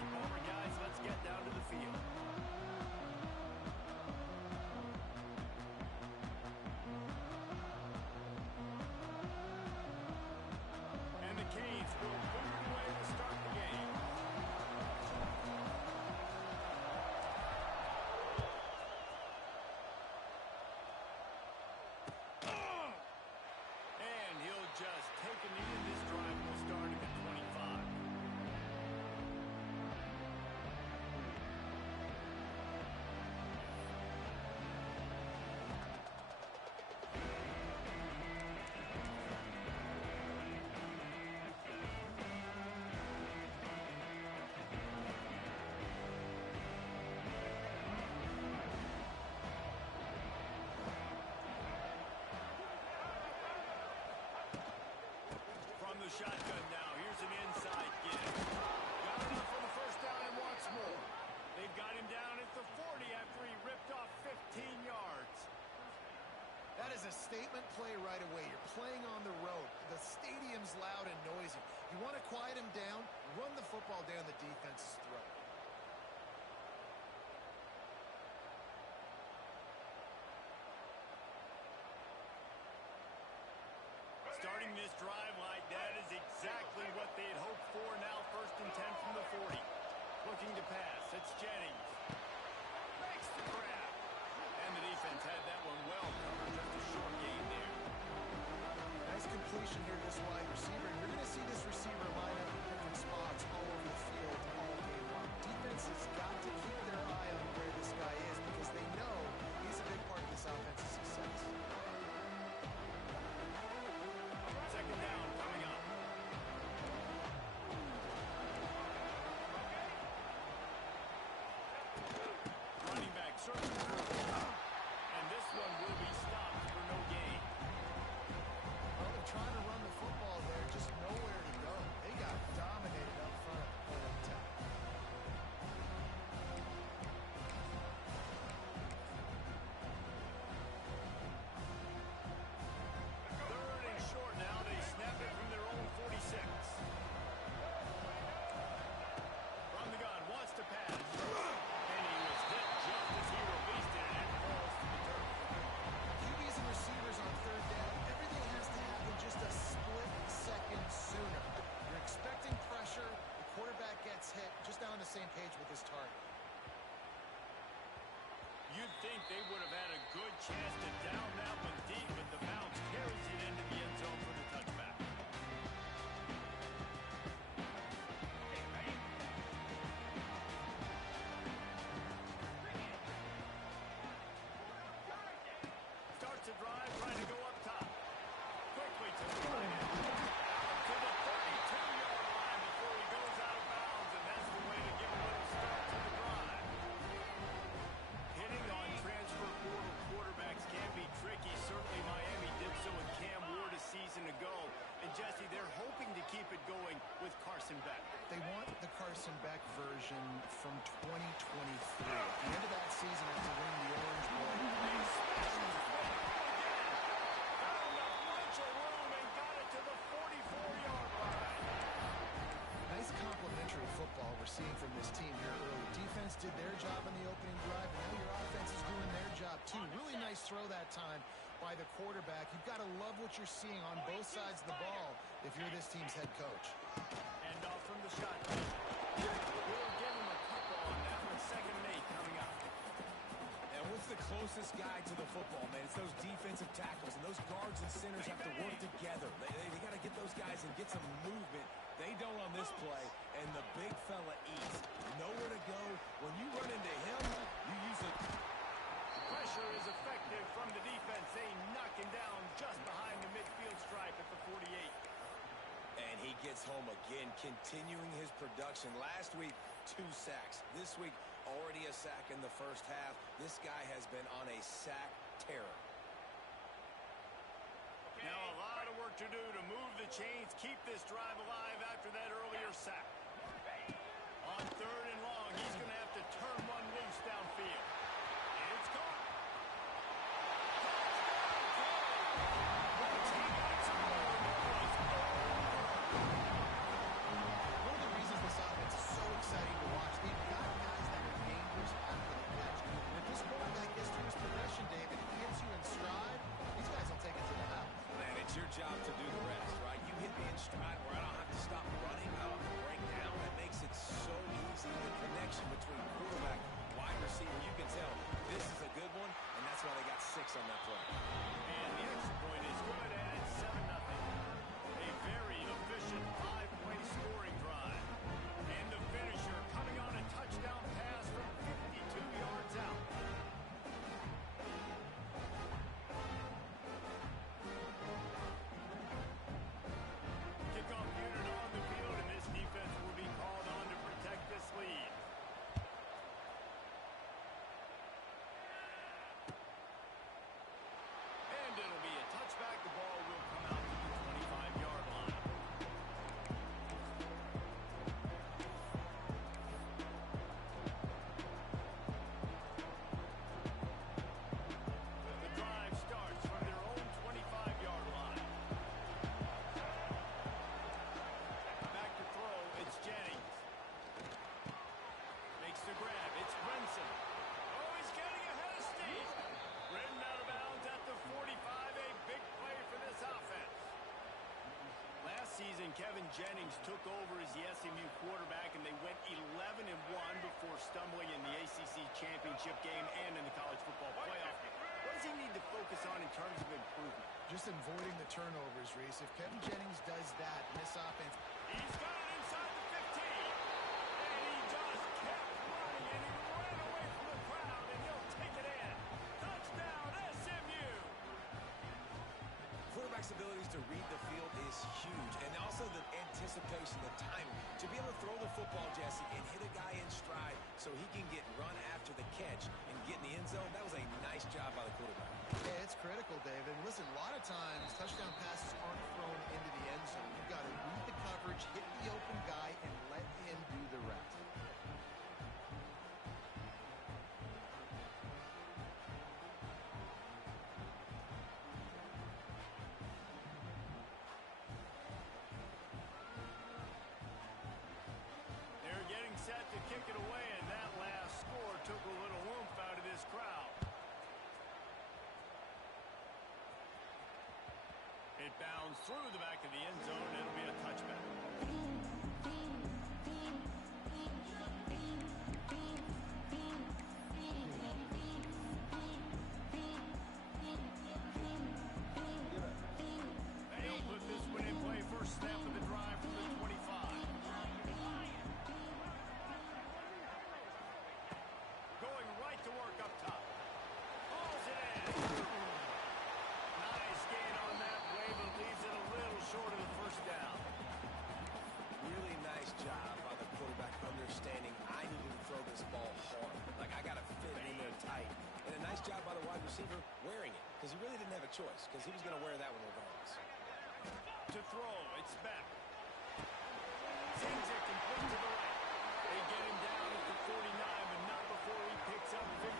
All right, guys, let's get down to the field. And the Canes will boot it away to start the game. And he'll just take a knee in this drive. We'll start him at 25. The shotgun now. Here's an inside give. Got enough for the first down and wants more. They've got him down at the 40 after he ripped off 15 yards. That is a statement play right away. You're playing on the road. The stadium's loud and noisy. You want to quiet him down, run the football down the defense's throat. Starting this drive like that is exactly what they had hoped for. Now 1st and 10 from the 40. Looking to pass. It's Jennings. Makes the grab. And the defense had that one well covered. Just a short gain there. Nice completion here to this wide receiver. You're going to see this receiver line up in different spots all over the field all game long. Defense has got to keep their eye on where this guy is because they know he's a big part of this offense's success. Second down coming up. Running back searching for a ball. And this one will be stopped for no gain. Well, they're trying to run the football there, just nowhere to go. They got dominated up front on attack. Now they snap it from their own 46. From the gun, wants to pass. And he was hit just as he released it, and it falls to the turf. QBs and receivers on 3rd down, everything has to happen just a split second sooner. You're expecting pressure, the quarterback gets hit, just not on the same page with his target. You'd think they would have had a good chance to down that one deep, but the bounce carries it into the end zone for the touchback. Starts a drive, trying to go up top. Quickly to the right end. To the 32-yard line before he goes out of bounds, and that's the way to give a little start to the drive. Hitting on transfer portal quarterbacks can be tricky. Certainly Miami did so with Cam Ward a season ago. And Jesse, they're hoping to keep it going with Carson Beck. They want the Carson Beck version from 2023. At the end of that season, after winning the Orange Bowl. Found a bunch of room and got it to the 44-yard line. Nice complimentary football we're seeing from this team here early. Defense did their job in the opening drive, and now your offense is doing their job too. Really nice throw that time by the quarterback. You've got to love what you're seeing on both sides of the ball if you're this team's head coach. And off from the shotgun. We'll give him a couple on that one. 2nd and 8 coming up. And what's the closest guy to the football, man? It's those defensive tackles, and those guards and centers have to work together. They got to get those guys and get some movement. They don't on this play, and the big fella eats. Nowhere to go. When you run into him, you use it. Pressure is effective from the defense. They knock him down just behind the midfield stripe at the 48. And he gets home again, continuing his production. Last week, 2 sacks. This week, already a sack in the first half. This guy has been on a sack terror. Now a lot of work to do to move the chains, keep this drive alive after that earlier sack. On 3rd and long, he's going to have to turn one loose downfield. It's caught. One of the reasons this offense is so exciting to watch job to do the rest, right? You hit me in stride where I don't have to stop running. I don't have to break down. That makes it so easy. The connection between quarterback and wide receiver, you can tell this is a good one, and that's why they got 6 on that play. And the extra point is good, and it's 7-0. A very efficient 5-play scoring drive. And the finisher coming on a touchdown pass from 52 yards out. Kickoff unit on the field, and this defense will be called on to protect this lead. And it'll be a touchback. The ball will come out to the 25-yard line. The drive starts from their own 25-yard line. Back to throw, it's Jennings. Makes the grab, it's Brinson. Oh, he's getting ahead of steam. Ridden out of bounds at the 45, a big play for this offense. Last season, Kevin Jennings took over as the SMU quarterback, and they went 11-1 before stumbling in the ACC championship game and in the college football playoff. What does he need to focus on in terms of improvement? Just avoiding the turnovers, Reese. If Kevin Jennings does that in this offense, He's got it inside the 15. And he just kept running, and he ran away from the crowd, and he'll take it in. Touchdown, SMU. Quarterback's abilities to read the field is huge, and also the anticipation, the timing. To be able to throw the football, Jesse, and hit a guy in stride so he can get run after the catch and get in the end zone, that was a nice job by the quarterback. yeah, it's critical, David. Listen, a lot of times touchdown passes aren't thrown into the end zone. You've got to read the coverage, hit the open guy, and let him do the rest. They're getting set to kick it away, and that last score took a little oomph out of this crowd. It bounds through the back of the end zone, and it'll be a touchback. They'll put this one in play. First snap of the drive from the 25. Going right to work up top. Hauls it in. Nice gain on that play, but leaves it a little short of the first down. Really nice job by the quarterback understanding I needed to throw this ball hard. Like, I got to fit it in there tight. And a nice job by the wide receiver wearing it, because he really didn't have a choice, because he was going to wear that one regardless. To throw, it's Beck. Sings it complete to the right. They get him down at the 49, but not before he picks up 15.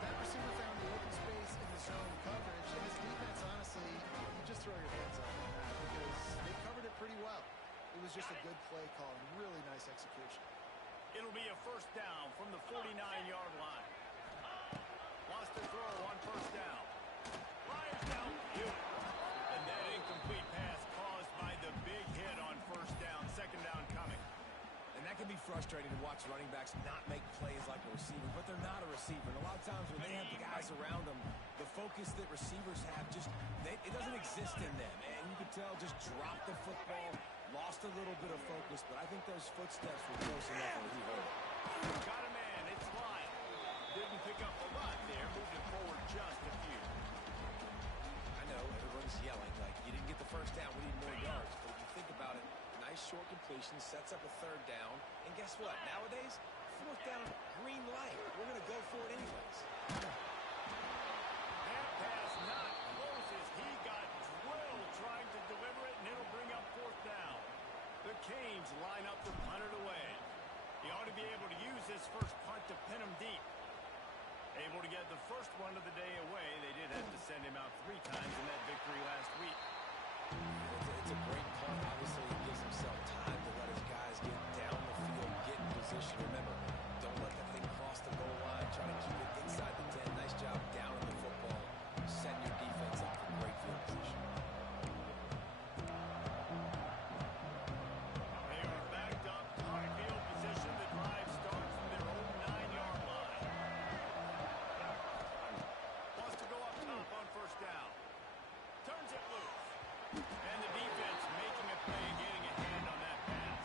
That receiver found the open space in the zone coverage, and his defense, honestly, you just throw your hands up on that because they covered it pretty well. It was just a good play call and really nice execution. It'll be a first down from the 49-yard line. Wants to throw on first down. Fires downfield. And that incomplete pass caused by the big hit on first down. Second down coming. And that can be frustrating to watch running backs not make plays like a receiver, but they're not a receiver. And a lot of times when they have the guys around them, the focus that receivers have just, it doesn't exist in them. And you can tell just dropped the football, lost a little bit of focus, but I think those footsteps were close enough where he heard it. Got a man. It's Lyle. Didn't pick up a lot there. Moved it forward just a few. I know everyone's yelling like, you didn't get the first down, we need more yards. But if you think about it, nice short completion, sets up a third down. And guess what? Nowadays, fourth down, green light. We're going to go for it anyways. That pass not close as he got drilled trying to deliver it, and it'll bring up fourth down. The Canes line up to punt it away. He ought to be able to use this first punt to pin him deep. Able to get the first one of the day away. They did have to send him out 3 times in that victory last week. It's a great punt. Obviously, he gives himself time to let his guys get down the field, get in position. Remember, don't let that thing cross the goal line. Try to keep it inside the 10. Nice job down in the football, setting your defense up for great field position. And the defense making a play, getting a hand on that pass.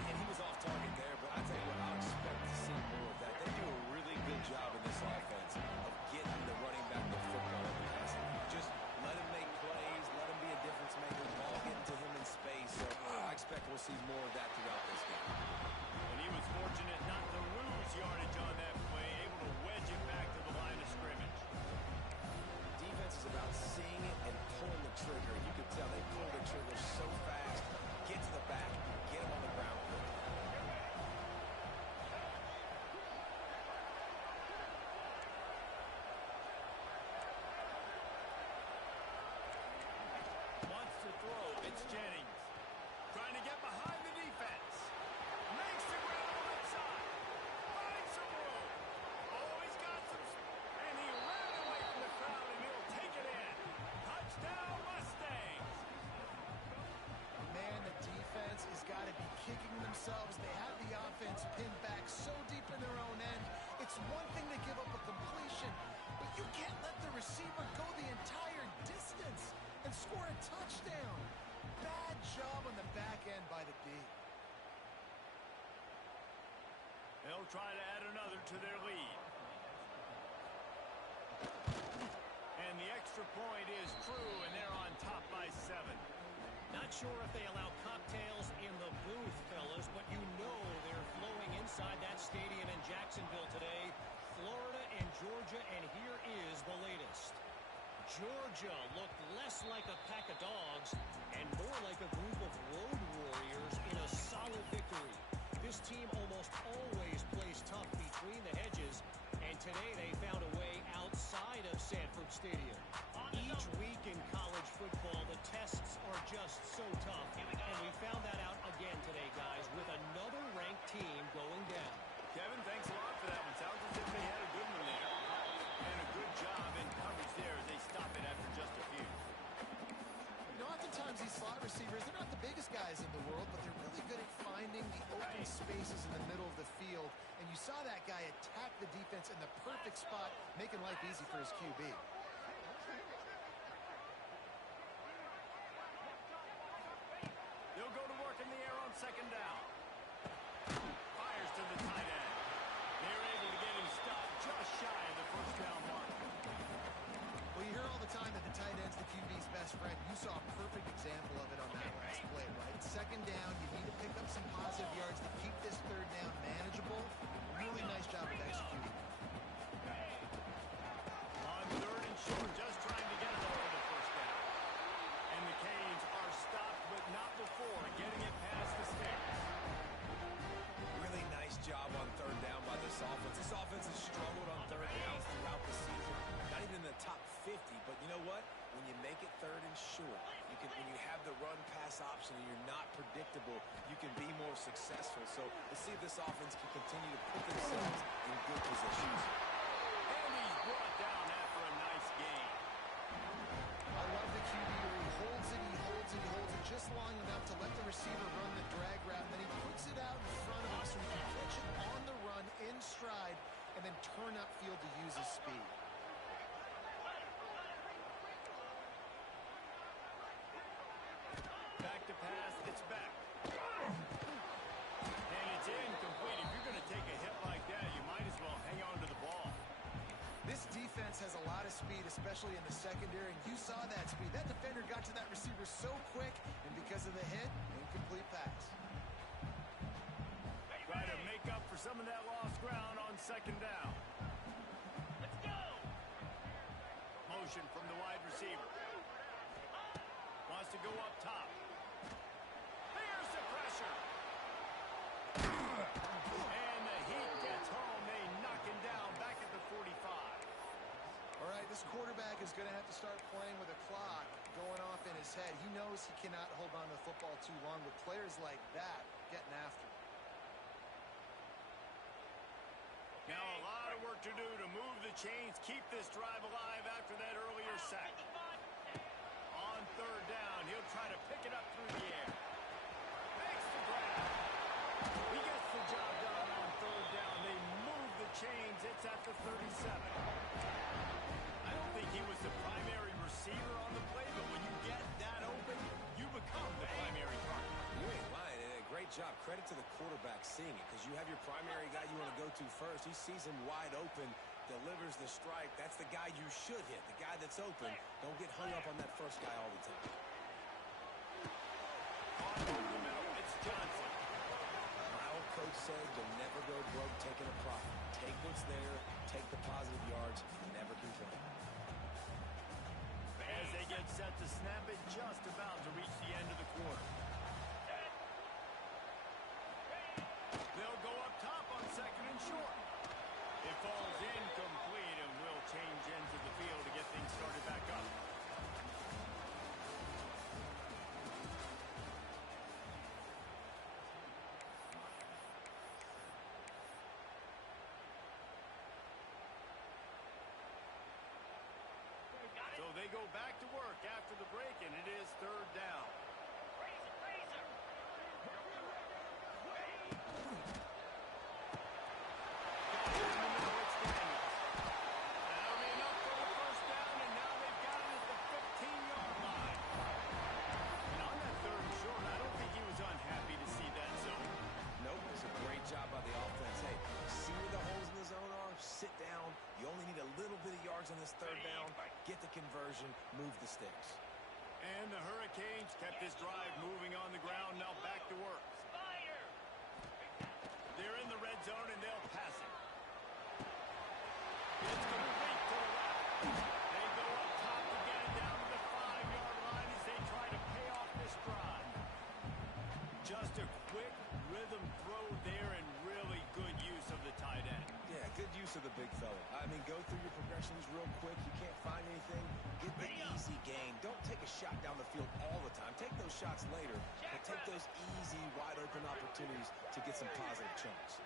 And he was off target there, but I tell you what, I'll expect to see more of that. They do a really good job in this offense of getting the running back the football in the passing. Just let him make plays, let him be a difference maker, ball getting to him in space. So I expect we'll see more of that throughout this game. And he was fortunate not to lose yardage on that play, able to wedge it back to the line of scrimmage. Defense is about seeing it and pulling the trigger. You can tell they pull the trigger so fast, get to the back, get him on the ground quick. Wants to throw. It's Jennings. Trying to get behind the defense. Makes the ground outside. Finds some room. Oh, he's got some. And he ran away from the crowd, and he'll take it in. Touchdown, Mustangs. Man, the defense has got to be kicking themselves. They have the offense pinned back so deep in their own end. It's one thing to give up a completion, but you can't let the receiver go the entire distance and score a touchdown. Bad job on the back end by the D. They'll try to add another to their lead. And the extra point is true, and they're on top by 7. Not sure if they allow cocktails in the booth, fellas, but you know they're flowing inside that stadium in Jacksonville today. Florida and Georgia, and here is the latest. Georgia looked less like a pack of dogs and more like a group of road warriors in a solid victory. This team almost always plays tough between the hedges, and today they found a way outside of Sanford Stadium. Each week in college football, the tests are just so tough, and we found that out again today, guys, with another ranked team going down. Kevin, thanks a lot for that one. Sounds as if they had a good one there. And a good job in coverage there as they stop it after just a few. You know, oftentimes these slot receivers, they're not the biggest guys in the world, but they're really good at finding the open spaces in the middle of the field. And you saw that guy attack the defense in the perfect spot, making life easy for his QB. They'll go to work in the air on second down. Fires to the tight end. They're able to get him stopped just shy of the first down mark. Well, you hear all the time that the tight end's the QB's best friend. You saw a perfect example of it on that last play, right? Second down, you need to pick up some positive yards to keep this third down manageable. Really nice job of executing. On third and short, just trying to get it over the first down. And the Canes are stopped, but not before getting it past the sticks. Really nice job on third down by this offense. This offense has struggled on third downs throughout the season. Not even in the top 50, but you know what? When you make it third and short, when you have the run-pass option and you're not predictable, you can be more successful. So let's see if this offense can continue to put themselves in good positions. And he's brought down after a nice gain. I love the QB where he holds it, he holds it, he holds it just long enough to let the receiver run the drag route. Then he puts it out in front of him so he can catch it on the run in stride and then turn upfield to use his speed. Back to pass, it's back. And it's incomplete. If you're going to take a hit like that, you might as well hang on to the ball. This defense has a lot of speed, especially in the secondary, and you saw that speed. That defender got to that receiver so quick, and because of the hit, incomplete pass. Try to make up for some of that lost ground on second down. Let's go! Motion from the wide receiver. Wants to go up top. There's the pressure. And the Heat gets home. They knock him down back at the 45. All right, this quarterback is going to have to start playing with a clock going off in his head. He knows he cannot hold on to the football too long with players like that getting after him. Now a lot of work to do to move the chains, keep this drive alive after that earlier sack. On third down, he'll try to pick it up through the air. Makes the grab. He gets the job done on third down. They move the chains. It's at the 37. I don't think he was the primary receiver on the play, but when you get that credit to the quarterback seeing it, because you have your primary guy you want to go to first. He sees him wide open, delivers the strike. That's the guy you should hit, the guy that's open. Don't get hung up on that first guy all the time. On over the middle, it's Johnson. My old coach said you'll never go broke taking a profit. Take what's there, take the positive yards, never complain. As they get set to snap it, just about to reach the end of the quarter. They'll go up top on second and short. It falls incomplete and will change into the field to get things started back up. So they go back to work after the break, and it is third down. That'll be enough for the first down, and now they've got it at the 15-yard line. And on that third and short, I don't think he was unhappy to see that zone. Nope, it's a great job by the offense. Hey, see where the holes in the zone are? Sit down. You only need a little bit of yards on this third down. Get the conversion, move the sticks. And the Hurricanes kept this drive moving on the ground. Now back to work. They're in the red zone, and they'll pass it. It's complete to the left. They go up top to get it down to the 5-yard line as they try to pay off this drive. Just a quick rhythm throw there, and really good use of the tight end. Yeah, good use of the big fella. I mean, go through your progressions real quick. You can't find anything. Get the easy gain. Don't take a shot down the field all the time. Take those shots later, but take those easy, wide-open opportunities to get some positive chunks.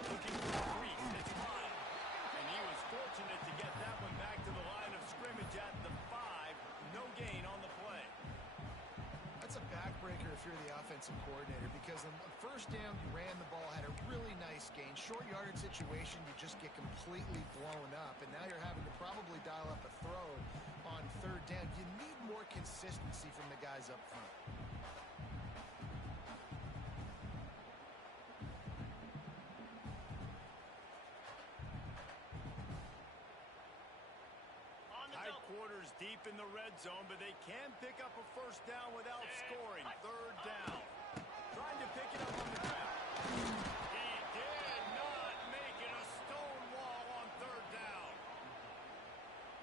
Looking for Reese. It's Lyle. And he was fortunate to get that one back to the line of scrimmage at the 5. No gain on the play. That's a backbreaker if you're the offensive coordinator, because on the first down, you ran the ball, had a really nice gain. Short yardage situation, you just get completely blown up, and now you're having to probably dial up a throw on third down. You need more consistency from the guys up front. Tight quarters deep in the red zone, but they can pick up a first down without scoring. Third down. Trying to pick it up on the ground. He did not make it a stone wall on third down.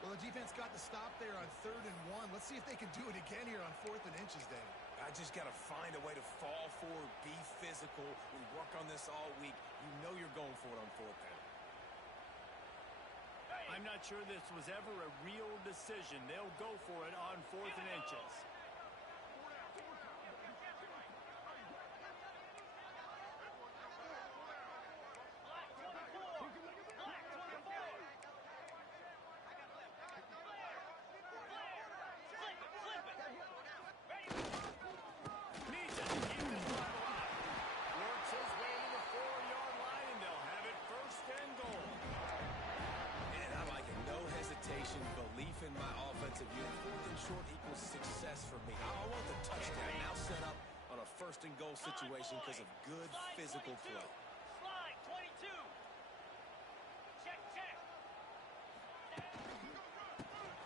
Well, the defense got the stop there on 3rd and 1. Let's see if they can do it again here on 4th and inches, Dave. I just got to find a way to fall forward, be physical. We work on this all week. You know you're going for it on 4th down. I'm not sure this was ever a real decision. They'll go for it on 4th and inches. Needs it to keep this drive alive. Works his way to the 4-yard line, and they'll have it first and goal. And I like it. No hesitation, belief in my offensive unit. 4th and short equals success for me. I want the touchdown now set up on a first and goal situation because of good physical play. Slide 22. Check, check.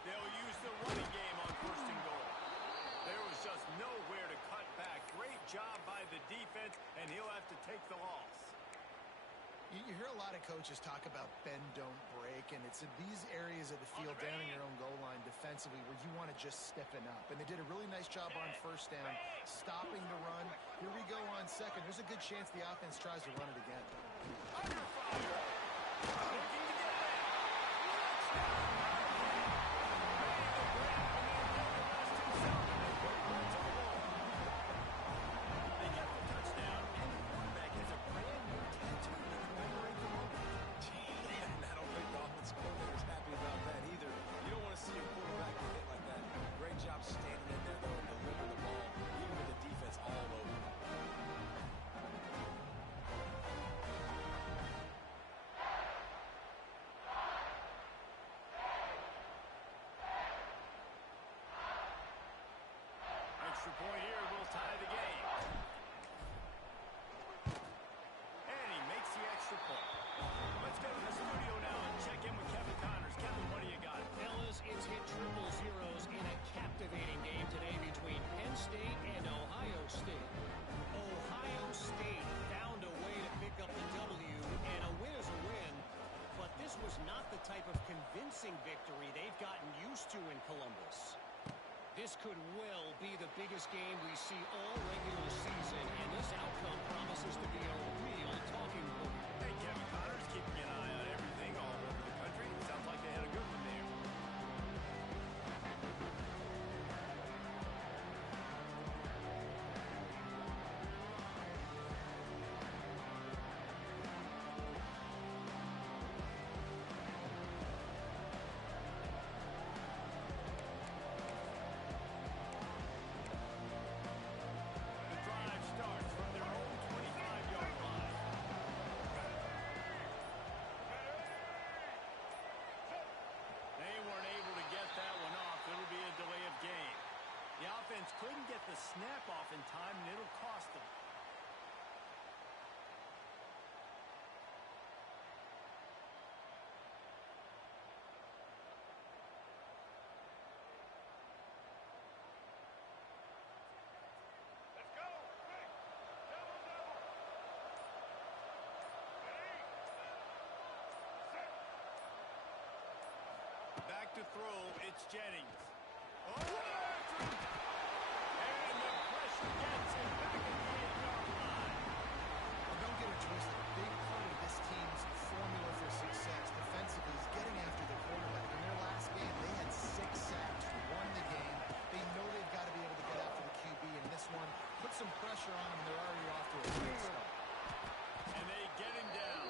They'll use the running game on first and goal. There was just nowhere to cut back. Great job by the defense, and he'll have to take the loss. You hear a lot of coaches talk about bend, don't break, and it's in these areas of the field down in your own goal line defensively where you want to just stiffen up. And they did a really nice job on first down, stopping the run. Here we go on second. There's a good chance the offense tries to run it again. Under fire. Looking to get there. Touchdown. Made the grab, and then did the rest himself, and they put points on the board. They get the touchdown, and the quarterback has a brand new tattoo to commemorate the moment. And I don't think the offensive coordinator's happy about that either. You don't want to see your quarterback get hit like that. Great job standing in there, though, and delivering the ball, even with the defense all over. Extra point here will tie the game. passing victory they've gotten used to in Columbus. This could well be the biggest game we see all regular season, and this outcome promises to be a real talking point. Hey, Kevin Connor's keeping an eye on everything all over the country. Sounds like they had a good one there. The drive starts from their own 25-yard line. They weren't able to get that one off. It'll be a delay of game. The offense couldn't get the snap off in time, and it'll cost them. Back to throw, it's Jennings. Oh, after him. And the pressure gets him back at the 8-yard line. Well, don't get it twisted. A big part of this team's formula for success defensively is getting after the quarterback. In their last game, they had 6 sacks, won the game. They know they've got to be able to get after the QB, and this one put some pressure on them. They're already off to a great start. And they get him down.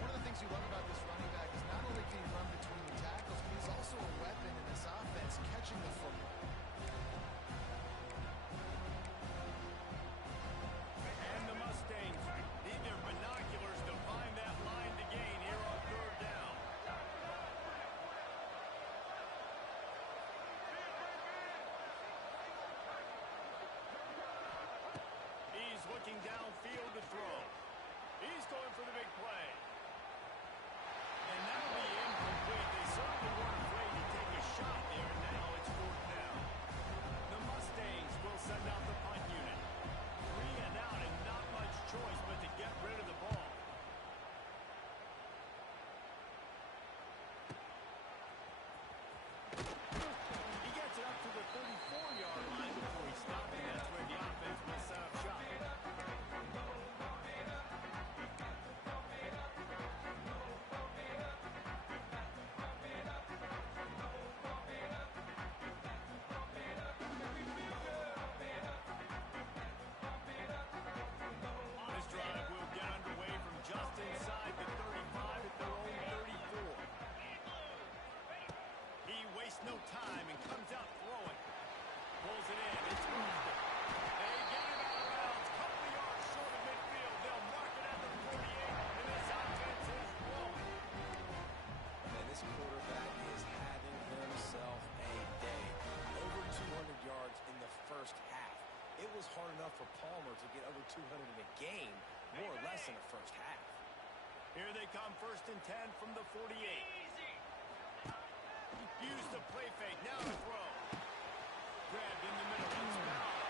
One of the things you love about this running back is not only can he run between the tackles, but he's also a weapon in this offense, catching the football. And the Mustangs need their binoculars to find that line to gain here on third down. He's looking downfield to throw. He's going for the big play. And that'll be incomplete. They certainly weren't afraid to take a shot there, and now it's fourth down. The Mustangs will send out the punt unit. 3 and out, and not much choice but to get rid of the ball. He gets it up to the 34-yard line before he stops, and that's where the offense will set up shop. This drive will get underway from just inside the 35 at their own 34. He wastes no time and comes out throwing. Pulls it in. It's moved. They get him out of bounds. Couple of yards short of midfield. They'll mark it at the 48, and this offense is rolling. And this quarterback is having himself a day. Over 200 yards in the first half. It was hard enough for Palmer to get over 200 in a game, more or less in the first half. Here they come, 1st and 10 from the 48. Use the play fake. Now to throw. Grabbed in the middle. It's foul.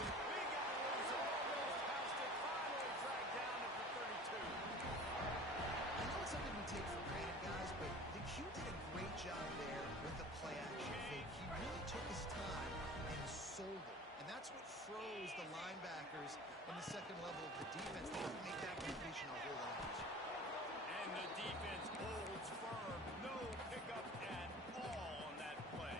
He got loose. Almost passed it. Finally dragged down at the 32. I know it's something we take for granted, guys, but the Q did a great job there with the play action fake. He really took his time and sold it. And that's what froze the linebackers in the second level of the defense. They didn't make that completion a whole lot easier. And the defense holds firm. No pickup at all on that play.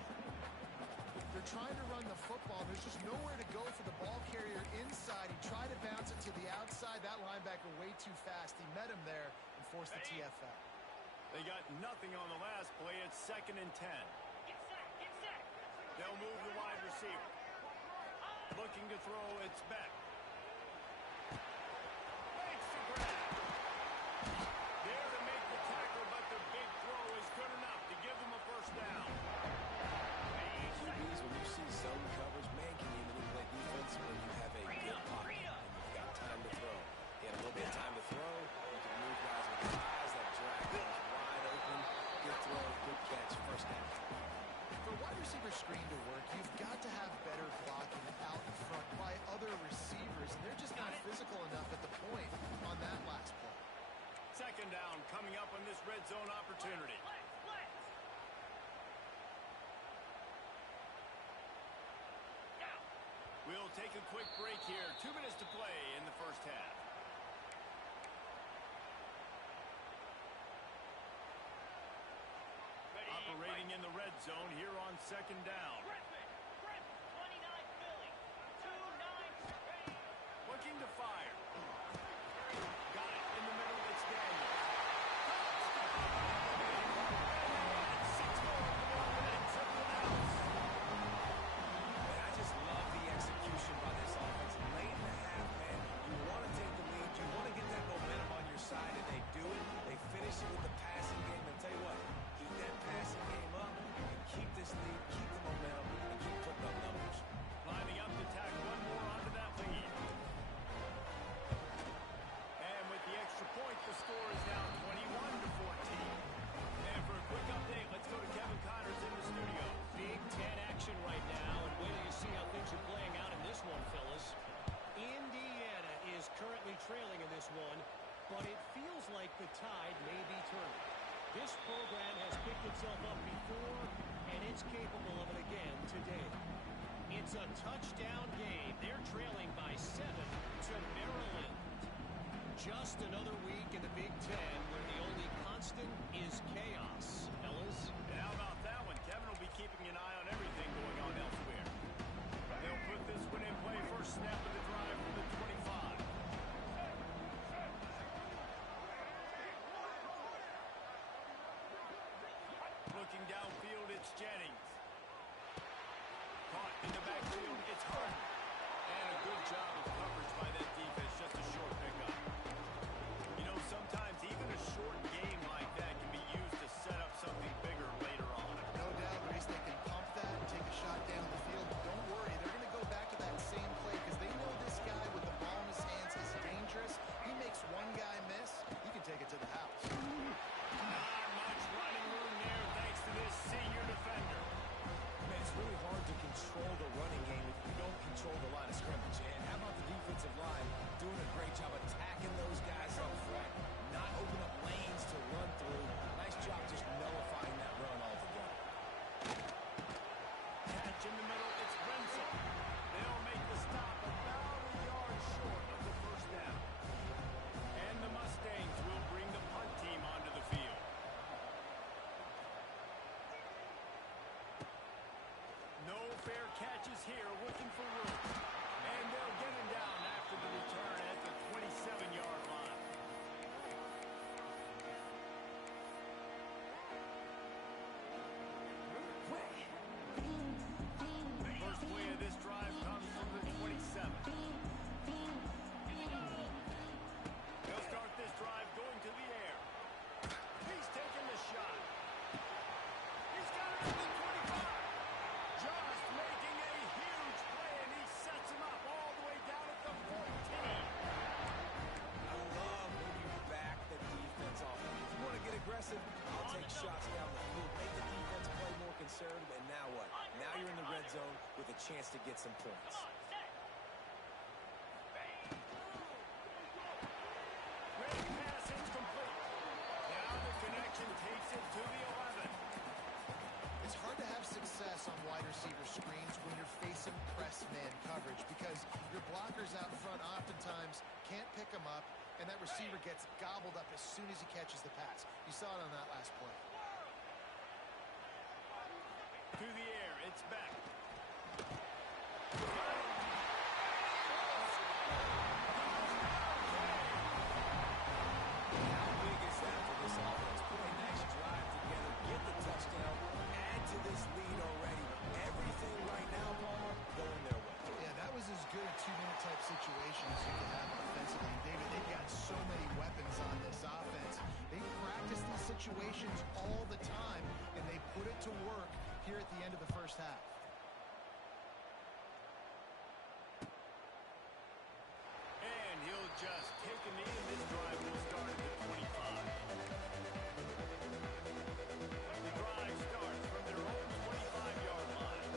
They're trying to run the football. There's just nowhere to go for the ball carrier inside. He tried to bounce it to the outside. That linebacker way too fast. He met him there and forced the TFL. They got nothing on the last play. It's 2nd and 10. They'll move the wide receiver. Looking to throw, it's Beck. Makes the grab. There to make the tackle, but the big throw is good enough to give them a first down. QBs, when you see zone coverage, man, can you manipulate defense when you have a good pocket and you've got time to throw. He had a little bit of time to throw. You can move guys with his eyes. That drag goes wide open. Good throw, good catch, first down. For wide receiver screen to work, you've got to have better blocking out in front by other receivers, and they're just not physical enough at the point on that last play. second down coming up on this red zone opportunity. We'll take a quick break here. 2 minutes to play in the first half. Operating in the red zone here on second down. Looking to fire. Got it in the middle. It's Daniels. And 6 more to go with that triple downs. Man, I just love the execution by this offense. Late in the half, man, you want to take the lead. You want to get that momentum on your side, and they do it. They finish it with the passing game. I'll tell you what, keep that passing game up and keep this lead, keep the momentum, and keep putting up numbers. Lining up to tack one more onto that lead. And with the extra point, the score is now 21-14. And for a quick update, let's go to Kevin Connors in the studio. Big Ten action right now, and wait till you see how things are playing out in this one, fellas. Indiana is currently trailing in this one, but it feels like the tide may be turning. This program has picked itself up before, and it's capable of it again today. It's a touchdown game. They're trailing by 7 to Maryland. Just another week in the Big Ten where the only constant is chaos, fellas. And how about that one? Kevin will be keeping an eye on everything going on elsewhere. They'll put this one in play. First snap of the drive from the 25. Looking downfield, it's Jennings. Caught in the backfield, it's Harden. And a good job of coverage by that defense, just a short pickup. You know, sometimes even a short game like that can be used to set up something bigger later on. No doubt, Reese, they can pump that and take a shot down the field. But don't worry, they're going to go back to that same play because they know this guy with the ball in his hands is dangerous. He makes one guy miss, he can take it to the house. Not much running room there thanks to this senior defender. Man, it's really hard to control the running game if you don't control the line of scrimmage. And how about the defensive line doing a great job attacking those guys up front, not opening up lanes to run through. Nice job just nullifying that run altogether. Catch in the middle, it's Renzel. They'll make the stop about a yard short of the first down. And the Mustangs will bring the punt team onto the field. No fair catches here, looking for room. And they'll get him down after the return at the 27-yard line. First play of this drive comes from the 27. They'll start this drive going to the air. He's taking the shot. He's got it at the 25. Just making a huge play, and he sets him up all the way down at the 14. I love when you back the defense off. If you want to get aggressive, I'll take shots down the field, make the defense play more conservative, and now what? Now you're in the red zone with a chance to get some points. Great pass incomplete. Now the connection takes it to the 11. It's hard to have success on wide receiver screens when you're facing press man coverage because your blockers out front oftentimes can't pick them up, and that receiver gets gobbled up as soon as he catches the pass. You saw it on that last play. To the air, it's back. How big is that for this offense? Put a nice drive together, get the touchdown, add to this lead already. Everything right now, Palmer, going their way. Yeah, that was as good a two-minute type situation as you could have offensively. David, they've got so many weapons on this offense. They practice these situations all the time, and they put it to work here at the end of the first half. And he'll just take a knee, and this drive will start at the 25. The drive starts from their own 25-yard line.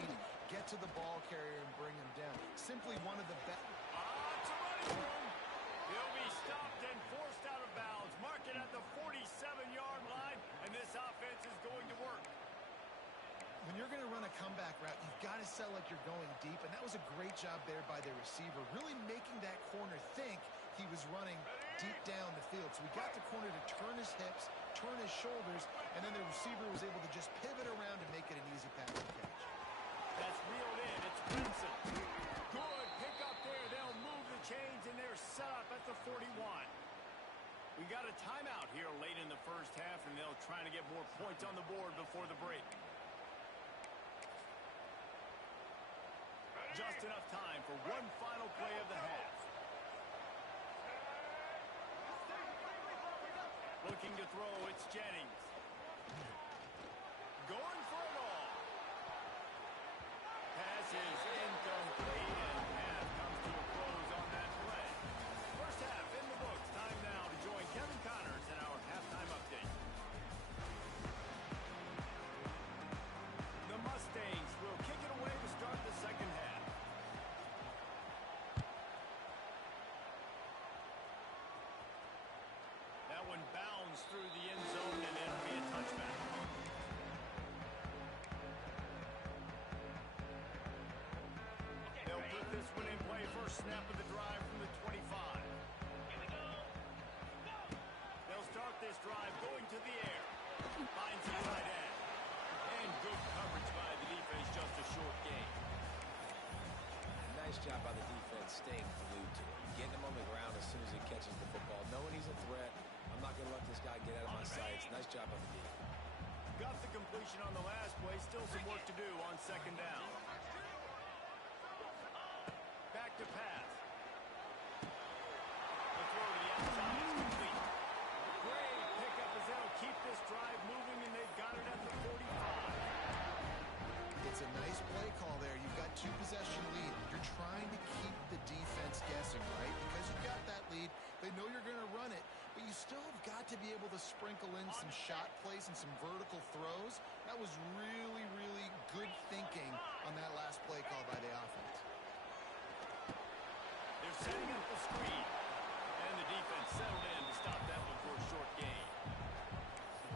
speed, get to the ball carrier, and bring him down. Simply one of the best. It's a running room. He'll be stopped and forced out of bounds. Mark it at the 47-yard line, and this offense is going to work. When you're going to run a comeback route, you've got to sell like you're going deep, and that was a great job there by the receiver, really making that corner think he was running deep down the field. So we got the corner to turn his hips, turn his shoulders, and then the receiver was able to just pivot around and make it an easy pass and catch. That's reeled in. It's Benson. Good pick up there. They'll move the chains, and they're set up at the 41. We got a timeout here late in the first half, and they'll try to get more points on the board before the break. Just enough time for one final play of the half. Looking to throw, it's Jennings. Going for it all. Pass is incomplete, and half comes to a close on that play. First half in the books. Time now to join Kevin Connors in our halftime update. The Mustangs will kick it away to start the second half. That one bounds through the end zone, and it'll be a touchback. They'll put this one in play. First snap of the drive from the 25. They'll start this drive going to the air. Finds the tight end. And good coverage by the defense, just a short gain. Nice job by the defense staying glued to him. Getting him on the ground as soon as he catches the football. Knowing he's a threat. I'm not going to let this guy get out of my sights. Nice job by the defense. Got the completion on the last play. Still some work to do on second down. Back to pass. The throw to the outside is complete. Great pickup as they'll keep this drive moving, and they've got it at the 45. It's a nice play call there. You've got two-possession lead. You're trying to keep the defense guessing, right? Because you've got that lead. They know you're going to run it, but you still have got to be able to sprinkle in some shot plays and some vertical throws. That was really, really good thinking on that last play call by the offense. They're setting up the screen, and the defense settled in to stop that one for a short gain.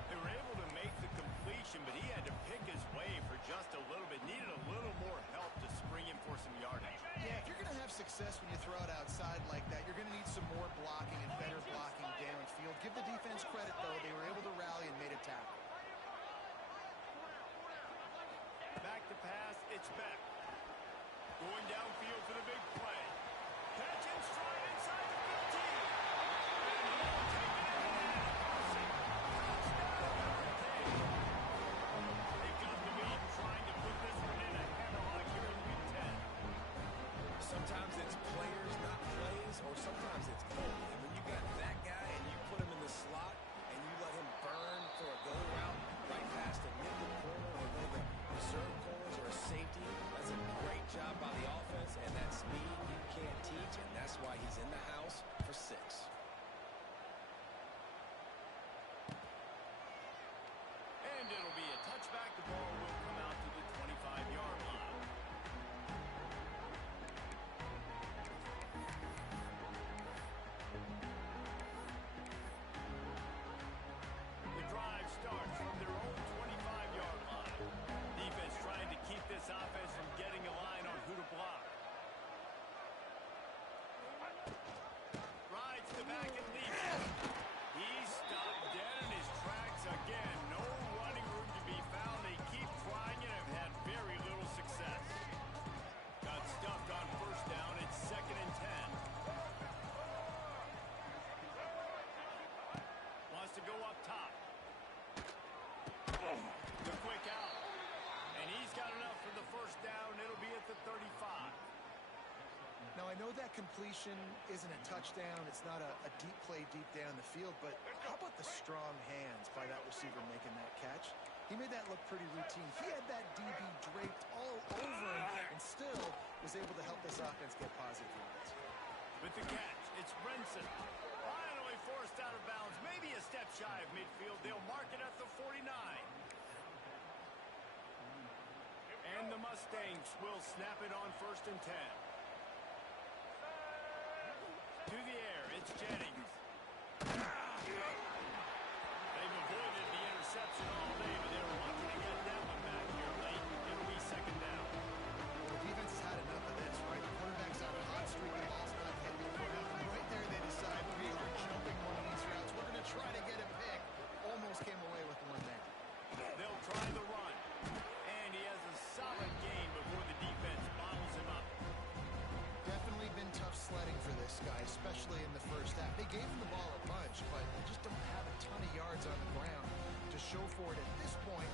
They were able to make the completion, but he had to pick his way for just a little bit. Needed a little more help to spring him for some yardage. Yeah, if you're going to have success when you throw it outside like that, you're going to need some more blocking and better blocking downfield. Give the defense credit, though. They were able to rally and made a tackle. Back to pass, it's Beck. Going downfield for the big play. Catch and stride inside the 15. And he'll take it in the end. Touchdown, Hurricane. They've got the lead, trying to put this one in a headlock here in Week 10. Sometimes it's players, not plays, or sometimes it's both. And when you got that guy and you put him in the slot and you let him burn for a go route right past the nickel corner or one of the reserve corners or a safety, that's a great job by the offense, and that speed you can't teach, and that's why he's in the house for 6. And it'll be a touchback. The ball will come out to the 25-yard line. The drive starts from their own 25-yard line. Defense trying to keep this offense from getting a line on who to block. Rides the back and leaves it. He's stopped dead in his tracks again. No running room to be found. They keep trying it and have had very little success. Got stuffed on first down. It's 2nd and 10. Wants to go up top. The quick out. And he's got enough for the first down. It'll be at the 35. Now, I know that completion isn't a touchdown. It's not a deep play deep down the field, but how about the strong hands by that receiver making that catch? He made that look pretty routine. He had that DB draped all over him and still was able to help this offense get positive yards. With the catch, it's Brinson. Finally forced out of bounds. Maybe a step shy of midfield. They'll mark it at the 49. And the Mustangs will snap it on 1st and 10. To the air, it's Jennings. They've avoided the interception all day, but they're lucky to get that one back here late. It'll be 2nd down. Well, the defense has had enough of this, right? The quarterback's on a hot streak, the ball's not hitting for him. And right there, they decide we are jumping one of these routes. We're going to try to get a pick. Almost came away with one there. They'll try the run. And he has a solid gain before the defense bottles him up. Definitely been tough sledding for this guy, especially in the first half. They gave him the ball a bunch, but they just don't have a ton of yards on the ground to show for it at this point.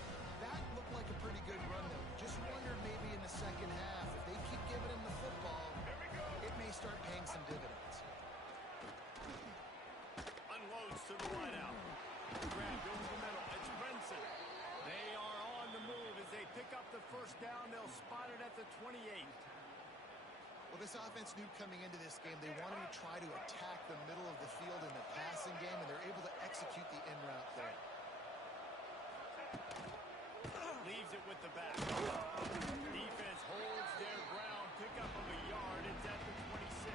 That looked like a pretty good run, though. Just wondered maybe in the second half, if they keep giving him the football, it may start paying some dividends. Unloads to the wideout. Grab goes the middle. It's Brinson. They are on the move as they pick up the 1st down. They'll spot it at the 28. Well, this offense knew coming into this game they wanted to try to attack the middle of the field in the passing game, and they're able to execute the in route there. Leaves it with the back. Defense holds their ground. Pick up of a yard. It's at the 26.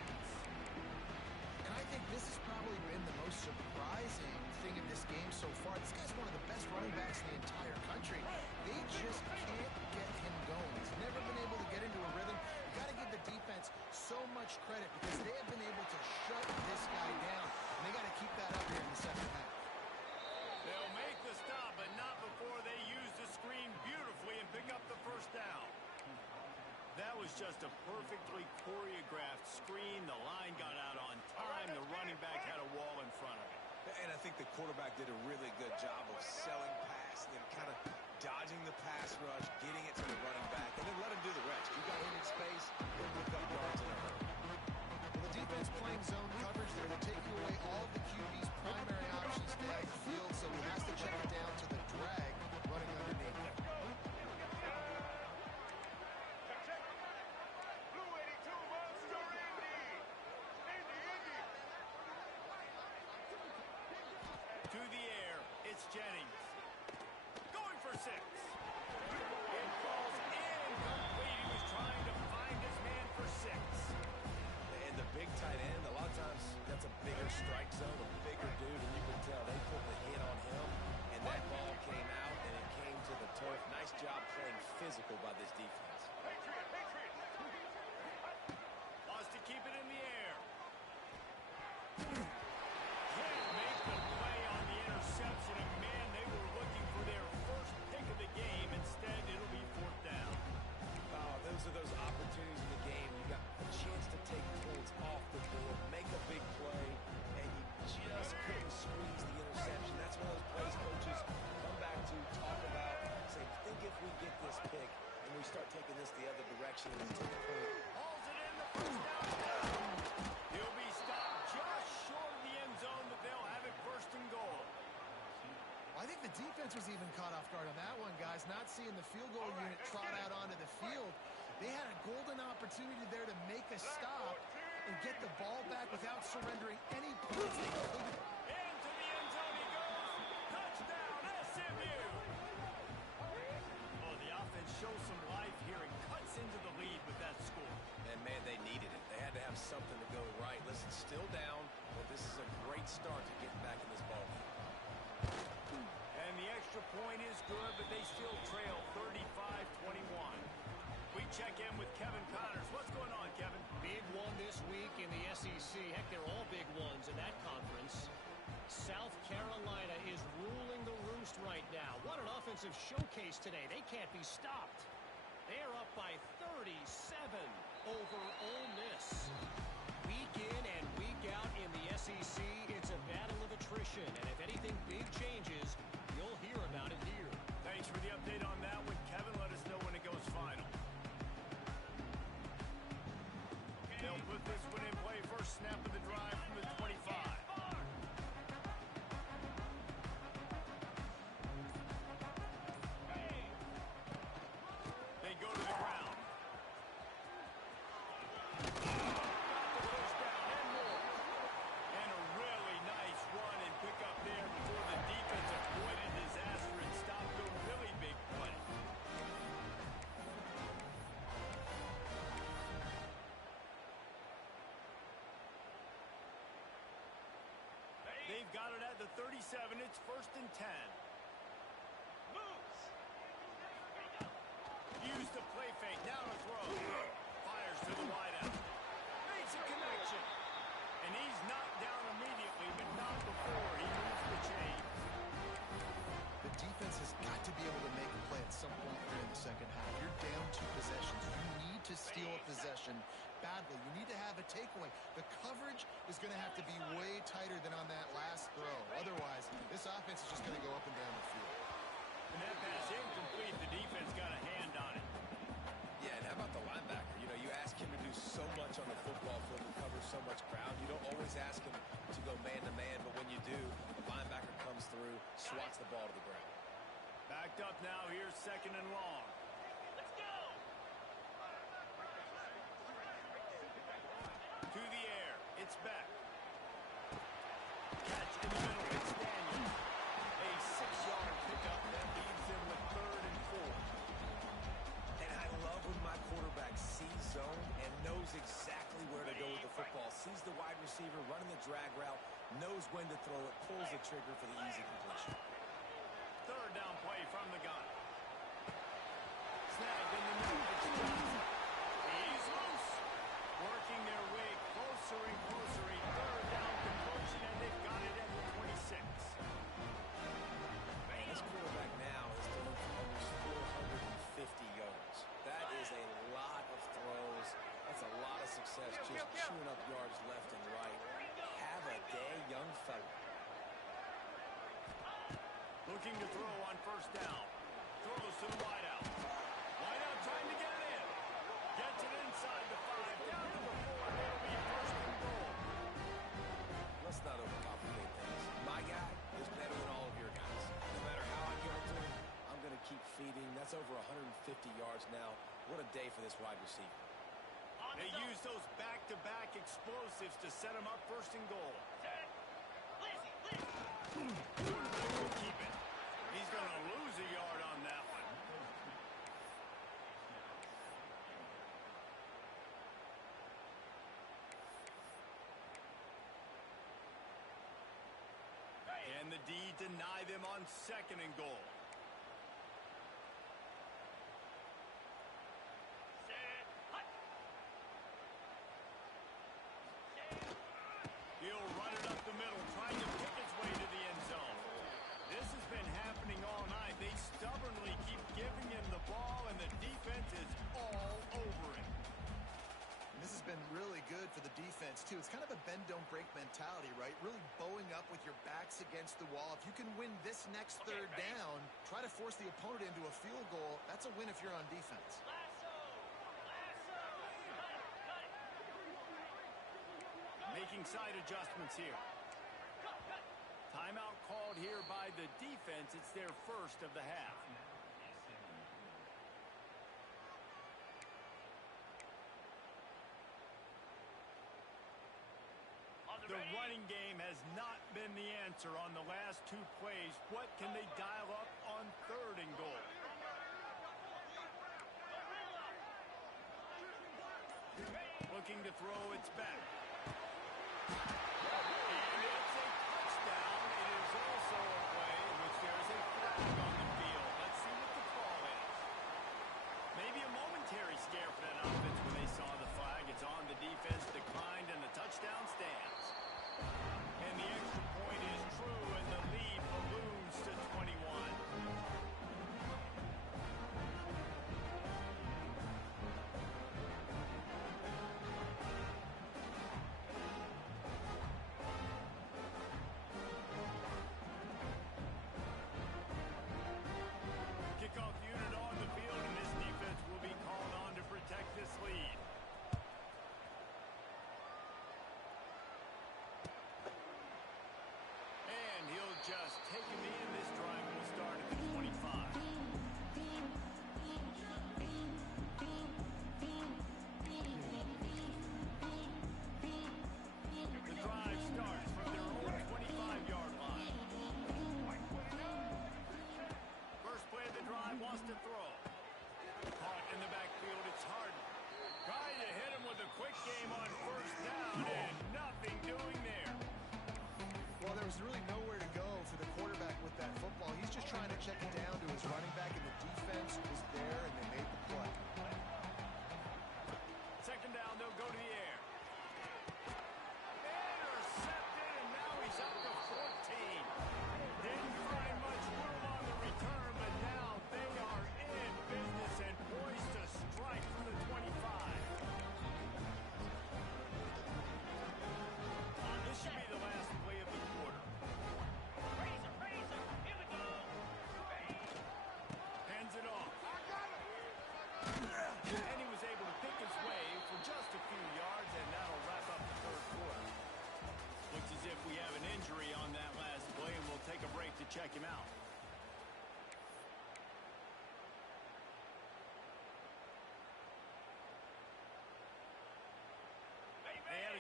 And I think this has probably been the most surprising thing in this game so far. This guy's one of the best running backs in the entire country. They just can't get him going. He's never been able to get into a rhythm. You got to give the defense so much credit because they have been able to shut this guy down. And they got to keep that up here in the second half. They'll make the stop, but not before they use the screen beautifully and pick up the 1st down. That was just a perfectly choreographed screen. The line got out on time. The running back had a wall in front of it. And I think the quarterback did a really good job of selling past and kind of dodging the pass rush, getting it to the running back, and then let him do the rest. You got him in space, he'll pick up yards in a hurry. Well, the defense playing zone coverage there. They're taking away all of the QB's primary options down the field, so he has to check it down to the drag running underneath. To the air, it's Jennings. Going for 6. It falls incomplete. He was trying to find his man for 6. And the big tight end, a lot of times that's a bigger strike zone, a bigger dude, and you can tell they put the hit on him, and that ball came out, and it came to the turf. Nice job playing physical by this defense. Wants to keep it in the air. Can't make the play on the interception, and man, they were looking for their 1st pick of the game. Instead, it'll be 4th down. Those are those opportunities in the game. You got a chance to take points off the board, make a big play, and you just couldn't squeeze the interception. That's one of those plays coaches come back to talk about, say, think if we get this pick and we start taking this the other direction and take a point. Hauls it in, the 1st down. He'll be stopped just short of the end zone, but they'll have it 1st and goal. I think the defense was even caught off guard on that one, guys. Not seeing the field goal unit trot out onto the field. They had a golden opportunity there to make a stop and get the ball back without surrendering any points. They couldn't. Into the end zone he goes. Touchdown, SMU. Oh, the offense shows some life here and cuts into the lead with that score. And, man, they needed it. They had to have something to go right. Listen, still down, but this is a great start to getting back in this ball game. And the extra point is good, but they still trail 35-21. We check in with Kevin Connors. What's going on, Kevin? Big one this week in the SEC. Heck, they're all big ones in that conference. South Carolina is ruling the roost right now. What an offensive showcase today. They can't be stopped. They're up by 37 over Ole Miss. Week in and week out in the SEC, it's a battle of attrition. And if anything big changes, you'll hear about it here. Thanks for the update on that one, Kevin. Let us know when it goes final. They'll put this one in play. First snap of the drive from the 25. They go to the ground. Got the first down and more. And a really nice run and pick up there before the defense avoided disaster and stopped a really big play. got it at the 37. It's 1st and 10. Use the play fake. Now to throw. Fires to the wideout. Makes a connection. And he's knocked down immediately, but not before he moves the chains. The defense has got to be able to make a play at some point during the second half. You're down 2 possessions. You need to steal a possession badly. You need to have a takeaway. The coverage is going to have to be way tighter than on that last throw. Otherwise, this offense is just going to go up and down the field. And that pass incomplete. The defense got a hand on it. Yeah, and how about the linebacker? You know, you ask him to do so much on the football field and cover so much ground. You don't always ask him to go man-to-man, but when you do, the linebacker comes through, swats the ball to the ground. Backed up now. Here's 2nd and long. Let's go! To the air. It's back. Catch in the middle. It's Daniel. A 6-yard pickup that leaves him with 3rd and 4. And I love when my quarterback sees zone and knows exactly where to go with the football. Sees the wide receiver running the drag route, knows when to throw it, pulls the trigger for the easy completion. 3rd down play from the gun. Snagged in the middle. It's Johnson. He's loose. Working their way closer and closer. A 3rd down conversion, and they've got it at the 26. Man, this quarterback now is throwing for almost 450 yards. That is a lot of throws. That's a lot of success, just chewing up yards left and right. Have a day, young fella. Looking to throw on 1st down. Throws to the wideout. Wideout trying to get it in. Gets it inside the 5. Down to the 4. It'll be 1st and goal. Let's not overcomplicate things. My guy is better than all of your guys. No matter how I get to him, I'm going to keep feeding. That's over 150 yards now. What a day for this wide receiver. They use those back-to-back explosives to set him up 1st and goal. Quarterback will keep it. He's going to lose a yard on that one. Can the D deny them on 2nd and goal? He'll run it up the middle, trying to pick his way to the end zone. This has been happening all night. They stubbornly keep giving him the ball, and the defense is all over it. And this has been really good for the defense, too. It's kind of a bend-don't-break mentality, right? Really bowing up with your backs against the wall. If you can win this next 3rd down, try to force the opponent into a field goal. That's a win if you're on defense. Making side adjustments here. Timeout called here by the defense. It's their 1st of the half. The running game has not been the answer on the last 2 plays. What can they dial up on 3rd and goal? Looking to throw, it's back. And it's a touchdown. It is also a play in which there is a flag on the field. Let's see what the call is. Maybe a momentary scare for that offense when they saw the flag. It's on. The defense declined, and the touchdown stands. And the extra point is true, and the lead balloons to 21.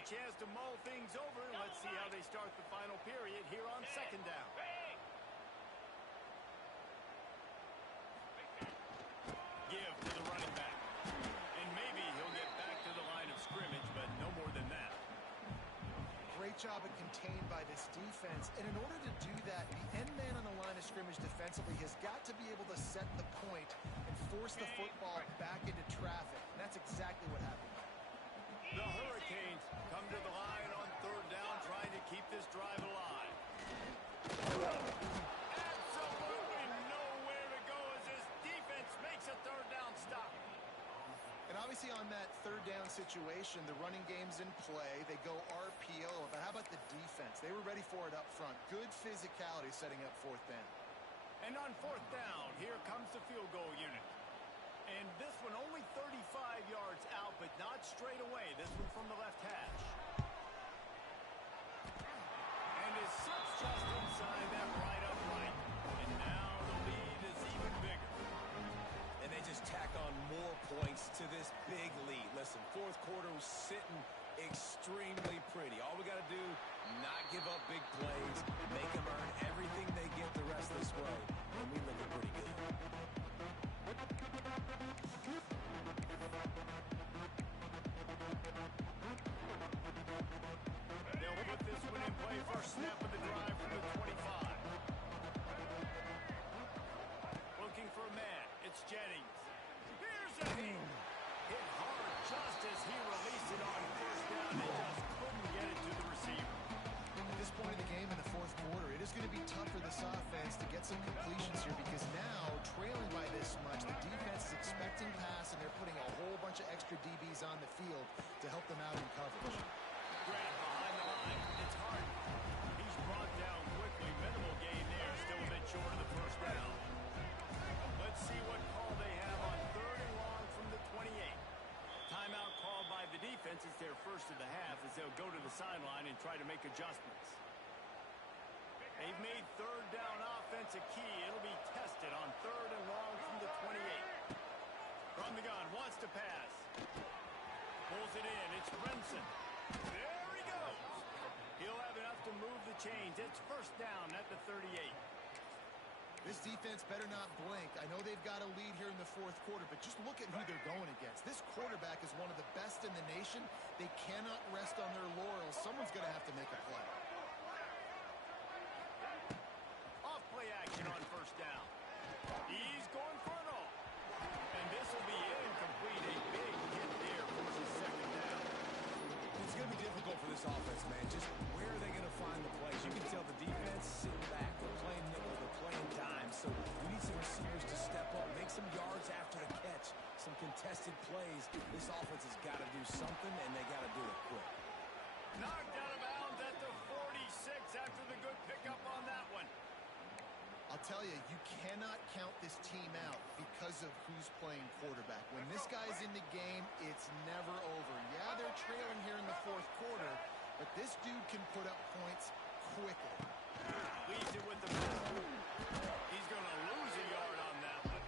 chance to mull things over, and let's see how they start the final period here on second down. Give to the running back. And maybe he'll get back to the line of scrimmage, but no more than that. Great job at contained by this defense. And in order to do that, the end man on the line of scrimmage defensively has got to be able to set the point and force the football back into traffic. And that's exactly what happened. The Hurricanes come to the line on third down, trying to keep this drive alive. Absolutely nowhere to go as this defense makes a third down stop. And obviously on that third down situation, the running game's in play. They go RPO. But how about the defense? They were ready for it up front. Good physicality setting up fourth down. And on fourth down, here comes the field goal unit. And this one only 35 yards out, but not straight away. This one from the left hash. And it sits just inside that right upright. And now the lead is even bigger. And they just tack on more points to this big lead. Listen, fourth quarter was sitting extremely pretty. All we got to do, not give up big plays, make them earn everything they get the rest of this way, and we look pretty good. They'll put this one in play first snap of the drive from the 25. Looking for a man. It's Jennings. Here's a hit hard just as he released it on first down and just couldn't get it to the receiver. At this point in the game in the fourth quarter, it is going to be tough for this offense to get some completions here because now, trailing by this much, the defense is expecting pass and they're putting a whole bunch of extra DBs on the field to help them out in coverage. Grant behind the line. It's hard. He's brought down quickly. Minimal gain there. Still a bit short of the first down. Let's see what call they have on third and long from the 28. Timeout called by the defense. It's their first of the half as they'll go to the sideline and try to make adjustments. They've made third down offense a key. It'll be tested on third and long from the 28. From the gun, wants to pass. Pulls it in. It's Brinson. There he goes. He'll have enough to move the chains. It's first down at the 38. This defense better not blink. I know they've got a lead here in the fourth quarter, but just look at who they're going against. This quarterback is one of the best in the nation. They cannot rest on their laurels. Someone's going to have to make a play. Off play action on first down. He's going for it all. And this will be incomplete. A big hit there for his second down. It's going to be difficult for this offense, man. Just where are they going to find the plays? You can tell the defense sitting back. They're playing nickel. They're playing dime. So we need some receivers to step up, make some yards after the catch, some contested plays. This offense has got to do something, and they got to do it quick. Knocked out of bounds at the 46 after the good pickup on that one. I'll tell you, you cannot count this team out because of who's playing quarterback. When this guy's in the game, it's never over. Yeah, they're trailing here in the fourth quarter, but this dude can put up points quickly. Leads it with the ball. He's going to lose a yard on that one.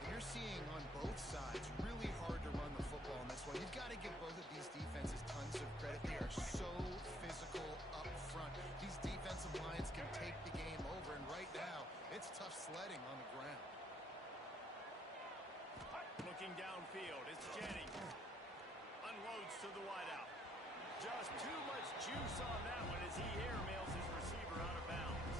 And you're seeing on both sides really hard to run the football in this one. You've got to give both of these defenses tons of credit. They are so physical up front. These defensive lines can take the game over, and right now, it's tough sledding on the ground. Looking downfield, it's Jennings. Unloads to the wideout. Just too much juice on that one as he airmails his receiver out of bounds.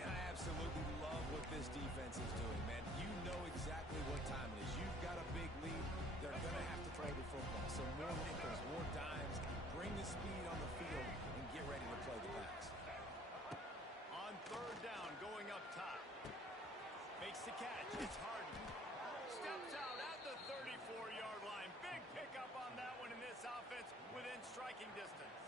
And I absolutely love what this defense is doing, man. You know exactly what time it is. You've got a big lead. They're going to have to throw the football. So more nickels, more dimes. Bring the speed on the field and get ready to play the pass. On third down, going up top. Makes the catch. It's Harden. Steps out at the 34-yard line. Big pickup on that one in this offense within striking distance.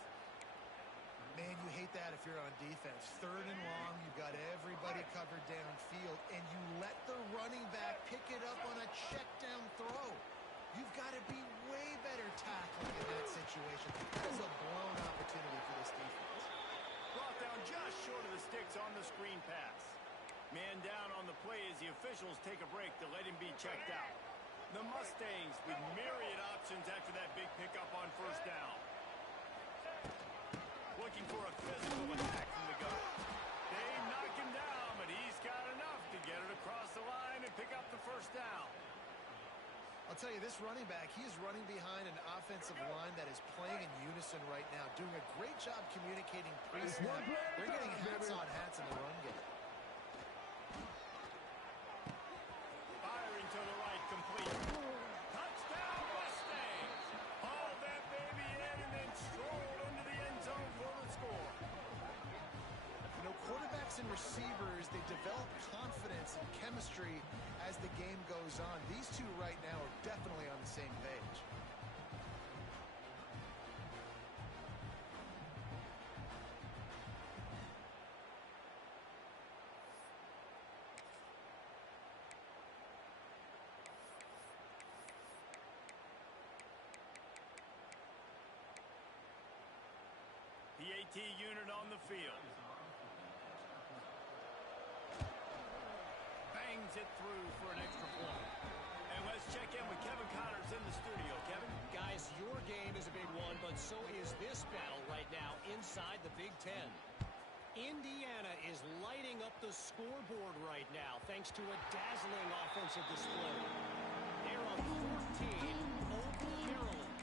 Man, you hate that if you're on defense. Third and long, you've got everybody covered downfield, and you let the running back pick it up on a check down throw. You've got to be way better tackling in that situation. That is a blown opportunity for this defense. Brought down just short of the sticks on the screen pass. Man down on the play as the officials take a break to let him be checked out. The Mustangs with myriad options after that big pickup on first down. looking for a physical attack from the gun. They knock him down, but he's got enough to get it across the line and pick up the first down. I'll tell you, this running back, he is running behind an offensive line that is playing in unison right now, doing a great job communicating pre-snap. They're getting hats on hats in the run game. Firing to the right, complete. Touchdown, Mustangs! Hauled that baby in and then strolled into the end zone for the score. You know, quarterbacks and receivers, they develop confidence and chemistry as the game goes on. These two right now are definitely on the same page. The AT unit on the field. Bangs it through for an extra point. And let's check in with Kevin Connors in the studio. Kevin? Guys, your game is a big one, but so is this battle right now inside the Big Ten. Indiana is lighting up the scoreboard right now thanks to a dazzling offensive display. They're up 14 over Maryland.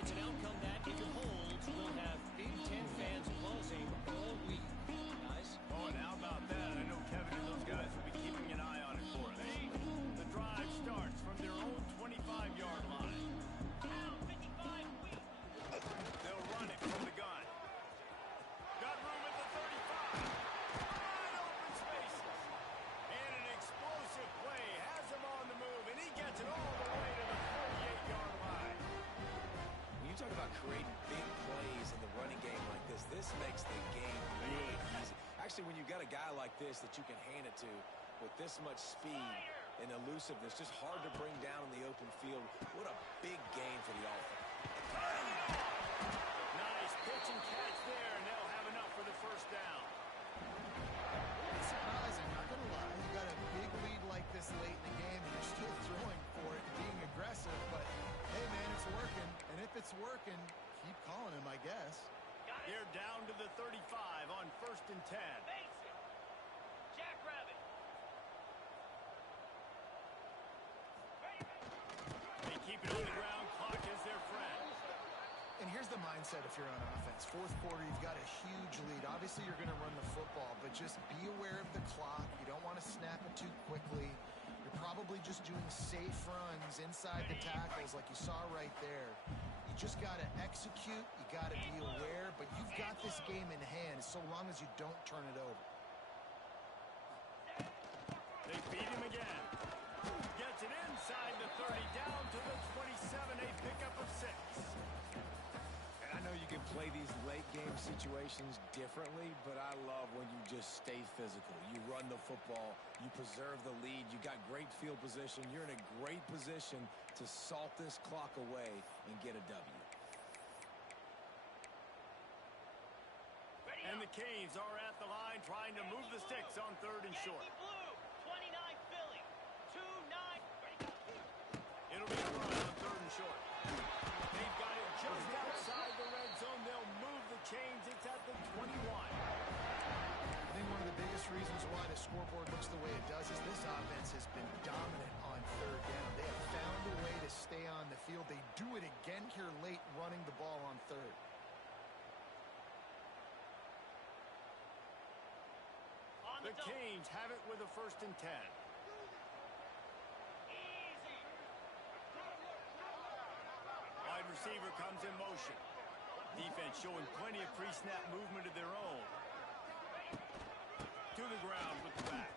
It's an outcome that, if it holds, will have Big Ten fans buzzing all week. Guys? Oh, and how about that? I know Kevin and those guys will be keeping an eye on it for us. The drive starts from their own 25-yard line. They'll run it from the gun. Got room at the 35. Wide open spaces. And an explosive play has him on the move, and he gets it all the way to the 48-yard line. When you talk about creating big plays in the running game like this makes the game really easy. Actually, when you've got a guy like this that you can hand it to with this much speed and elusiveness, just hard to bring down in the open field. What a big game for the offense. Nice pitch and catch there, and they'll have enough for the first down. It's surprising, not going to lie. You got a big lead like this late in the game, and you're still throwing for it and being aggressive. But, hey, man, it's working. And if it's working, keep calling him, I guess. They're down to the 35 on 1st and 10. Jackrabbit. They keep it on the ground. Clock is their friend. And here's the mindset if you're on offense. Fourth quarter, you've got a huge lead. Obviously, you're going to run the football, but just be aware of the clock. You don't want to snap it too quickly. You're probably just doing safe runs inside the tackles like you saw right there. You just got to execute. You got to be aware, but you've got this game in hand so long as you don't turn it over. They beat him again. Gets it inside the 30, down to the 27, a pickup of 6. And I know you can play these late game situations differently, but I love when you just stay physical. You run the football, you preserve the lead, you got great field position, you're in a great position to salt this clock away and get a W. And the Canes are at the line trying to move the sticks on 3rd and short. Blue, 29 Philly, 2-9. It'll be a run on 3rd and short. They've got it just outside the red zone. They'll move the chains. It's at the 21. I think one of the biggest reasons why the scoreboard looks the way it does is this offense has been dominant on 3rd down. They have found a way to stay on the field. They do it again here late, running the ball on 3rd. The Canes have it with a 1st and 10. Wide receiver comes in motion. Defense showing plenty of pre-snap movement of their own. To the ground with the back.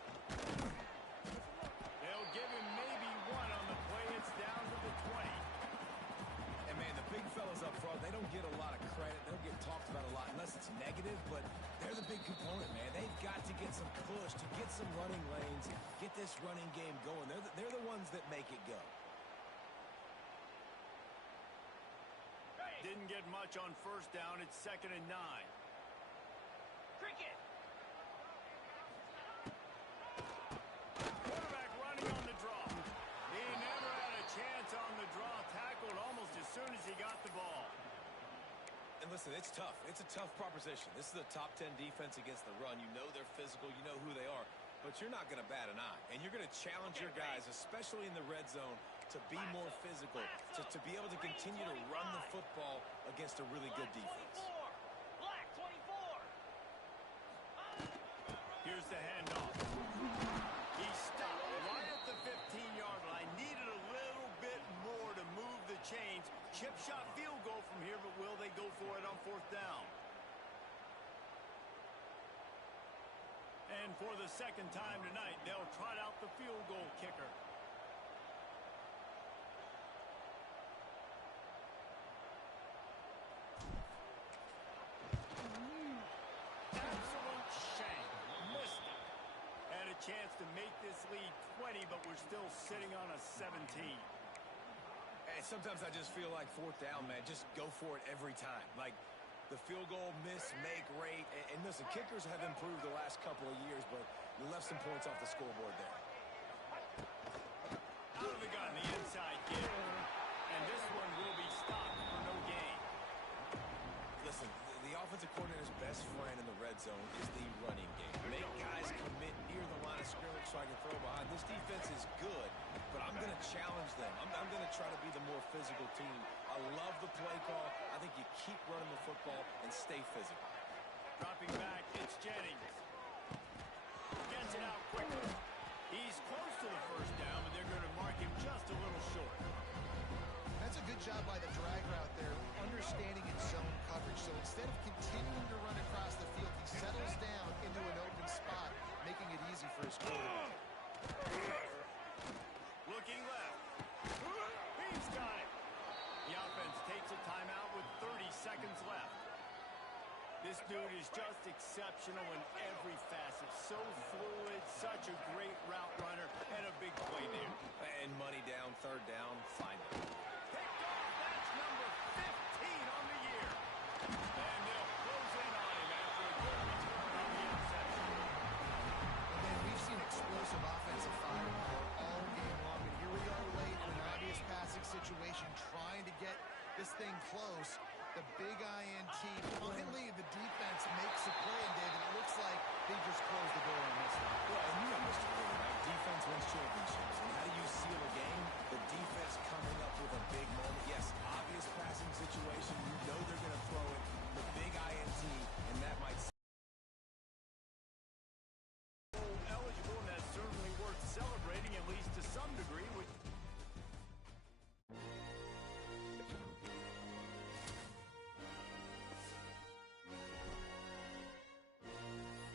They'll give him maybe one on the play. It's down to the 20. And, man, the big fellas up front, they don't get a lot of credit. They don't get talked about a lot unless it's negative, but they're the big component, man. They've got to get some push, to get some running lanes, get this running game going. They're the ones that make it go. Didn't get much on 1st down. It's 2nd and 9. Cricket. Quarterback running on the draw. He never had a chance on the draw. Tackled almost as soon as he got the ball. And listen, it's tough. It's a tough proposition. This is a top 10 defense against the run. You know they're physical. You know who they are. But you're not going to bat an eye. And you're going to challenge your guys, especially in the red zone, to be more physical, to be able to continue to run the football against a really good defense. Black 24. Here's the handoff. He stopped right at the 15-yard line. Needed a little bit more to move the chains. Chip shot field goal from here, but will they go for it on fourth down? And for the second time tonight, they'll trot out the field goal kicker. Absolute shank. Missed it. Had a chance to make this lead 20, but we're still sitting on a 17. And sometimes I just feel like fourth down, man, just go for it every time. Like the field goal miss, make rate. And listen, kickers have improved the last couple of years, but you left some points off the scoreboard there. Out of the gun, the inside kick. And this one will be stopped for no gain. Listen, the offensive coordinator's best friend in the red zone is the running game. Make guys commit near the line of scrimmage so I can throw behind. This defense is good, but I'm going to challenge them. I'm going to try to be the more physical team. I love the play call. I think you keep running the football and stay physical. Dropping back, it's Jennings. Gets it out quickly. He's close to the first down, but they're going to mark him just a little short. That's a good job by the drag route there, understanding its zone coverage. So instead of continuing to run across the field, he settles down into an open spot, making it easy for his quarterback. Looking left. He's got it. The offense takes a timeout with 30 seconds left. This dude is just exceptional in every facet. So fluid, such a great route runner, and a big play there. And money down, third down, find it. Picked off. That's number 15 on the year. And they'll close in on him after a good return on the interception. And then we've seen explosive offensive firepower all game long. And here we are late in an obvious passing situation, trying to get this thing close. The big INT. Finally, the defense makes a play, and David, it looks like they just closed the door on this one. Well, and you know Mr. Quarterback,